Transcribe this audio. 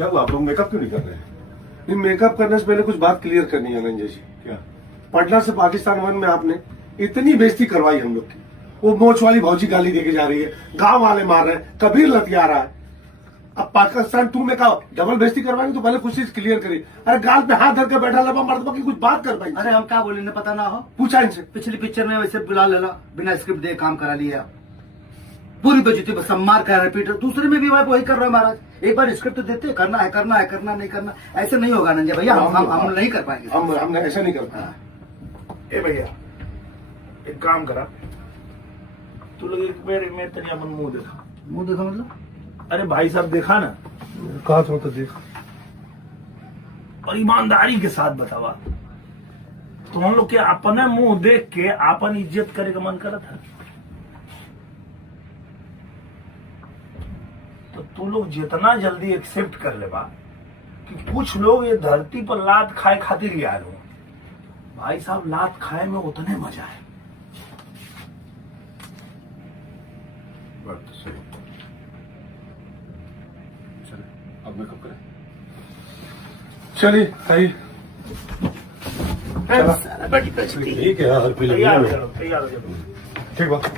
क्या हुआ, आप लोग मेकअप क्यों नहीं कर रहे हैं? नहीं, मेकअप करने से पहले कुछ बात क्लियर करनी है रंजय जी। क्या? पटना से पाकिस्तान वन में आपने इतनी बेइज्जती करवाई हम लोग की। वो मोच वाली भौजी गाली देके जा रही है, गांव वाले मार रहे हैं, कबीर लतिया रहा है। अब पाकिस्तान 2 में कहा डबल बेइज्जती करवाएंगे तो पहले कुछ चीज क्लियर करिए। अरे गाल पे हाथ धर के बैठा लबा मर्दबा की कुछ बात कर पाएंगे। अरे हम क्या बोले ने पता ना हो, पूछा इनसे। पिछली पिक्चर में वैसे बुला लेला, बिना स्क्रिप्ट दे काम करा लिया, पूरी बेइज्जती बस मार कर रिपीट। दूसरे में भी वही कर रहा है महाराज। एक बार स्क्रिप्ट देते, करना है करना है, करना नहीं करना, ऐसे नहीं होगा नंजा भैया। हम नहीं कर पाएंगे, हमने ऐसा नहीं करता। ए भैया एक काम करा, तू लोग एक बार मैं तेरी अपन मुंह देखा। मुंह देखो मतलब? अरे भाई साहब देखा ना, कहा तो देख। और ईमानदारी के साथ बतावा, तो हम लोग के अपने मुंह देख के अपन इज्जत करे का मन करत है। तो तू लोग जितना जल्दी एक्सेप्ट कर ले बा कि कुछ लोग ये धरती पर लात खाए खातिर ही आए हो। भाई साहब लात खाए में उतने मजा है। बात तो सही। चलिए अब मेकअप करें। चलिए सही। सारा बड़ी बेइज्जती। ठीक है यार, तैयार हो जाओ, तैयार हो जाओ। ठीक बात।